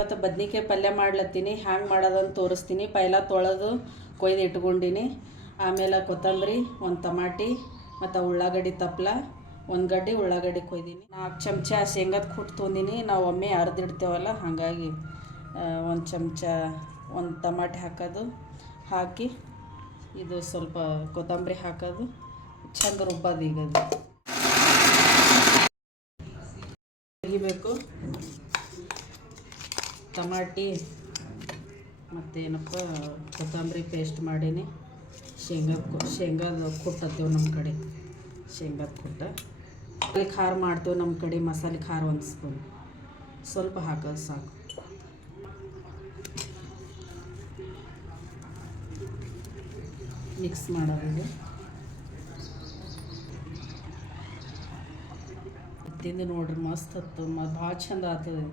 ಇವತ್ತು ಬದ್ನಿಕಾಯಿ ಪಲ್ಯ ಮಾಡ್ಲತ್ತೀನಿ. ಹ್ಯಾಂಗೆ ಮಾಡೋದಂತ ತೋರಿಸ್ತೀನಿ. ಪೈಲ ತೊಳೆದು ಕೊಯ್ದು ಇಟ್ಕೊಂಡಿನಿ. ಆಮೇಲೆ ಕೊತ್ತಂಬರಿ, ಒಂದು ಟಮಾಟಿ ಮತ್ತು ಉಳ್ಳಾಗಡ್ಡಿ ತಪ್ಪಲ, ಒಂದು ಗಡ್ಡೆ ಉಳ್ಳಾಗಡ್ಡಿ ಕೊಯ್ದೀನಿ. 4 ಚಮಚ ಶೇಂಗಾದ ಕುಟ್ಟು ತೊಗೊಂಡಿನಿ. ನಾವು ಒಮ್ಮೆ ಅರ್ದಿಡ್ತೇವಲ್ಲ, ಹಾಗಾಗಿ ಒಂದು ಚಮಚ ಒಂದು ಟಮಾಟೆ ಹಾಕೋದು, ಹಾಕಿ ಇದು ಸ್ವಲ್ಪ ಕೊತ್ತಂಬರಿ ಹಾಕೋದು, ಚಂದ ರುಬ್ಬೋದು. ಈಗ ಅದು ತೆಗಿಬೇಕು. ಟಮಾಟಿ ಮತ್ತೇನಪ್ಪ ಕೊತ್ತಂಬರಿ ಪೇಸ್ಟ್ ಮಾಡೀನಿ. ಶೇಂಗಾದ ಕುಟ್ಟತ್ತೇವೆ ನಮ್ಮ ಕಡೆ, ಶೇಂಗಾದ ಕುಟ್ಟ. ಮಸಾಲೆ ಖಾರ ಮಾಡ್ತೇವೆ ನಮ್ಮ ಕಡೆ. ಮಸಾಲೆ ಖಾರ 1 ಸ್ಪೂನ್ ಸ್ವಲ್ಪ ಹಾಕೋದು ಸಾಕು. ಮಿಕ್ಸ್ ಮಾಡೋದು. ತಿಂದು ನೋಡ್ರಿ, ಮಸ್ತ್ ಹತ್ತು, ಭಾಳ ಚಂದ ಆಗ್ತದೆ.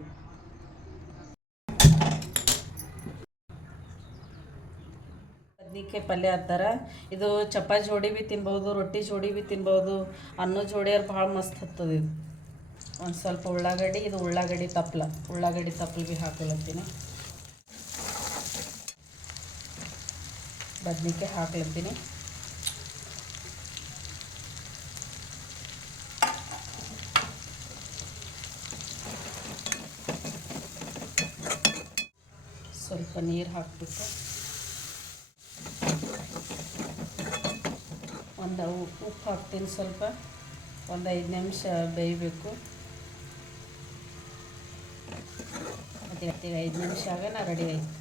ಬದ್ನಿಕಾಯಿ ಪಲ್ಯ ಅಂತಾರ. ಇದು ಚಪಾತಿ ಜೋಡಿ ಭೀ ತಿನ್ಬೋದು, ರೊಟ್ಟಿ ಜೋಡಿ ಭೀ ತಿನ್ಬೋದು, ಅನ್ನ ಜೋಡಿಯವ್ರು ಭಾಳ ಮಸ್ತ್ ಹತ್ತದ. ಇದು ಒಂದು ಸ್ವಲ್ಪ ಉಳ್ಳಾಗಡ್ಡಿ, ಇದು ಉಳ್ಳಾಗಡ್ಡಿ ತಪ್ಪಲ ಭೀ ಹಾಕ್ಲತ್ತೀನಿ. ಬದ್ನಿಕಾಯಿ ಹಾಕ್ಲತ್ತೀನಿ. ಸ್ವಲ್ಪ ನೀರು ಹಾಕ್ಬೇಕು. ಒಂದು ಉಪ್ಪು ಹಾಕ್ತೀನಿ ಸ್ವಲ್ಪ. ಒಂದು 5 ನಿಮಿಷ ಬೇಯಬೇಕು. ಮತ್ತು 5 ನಿಮಿಷ ಆಗ ನಾ ರೆಡಿ ಆಯ್ತು.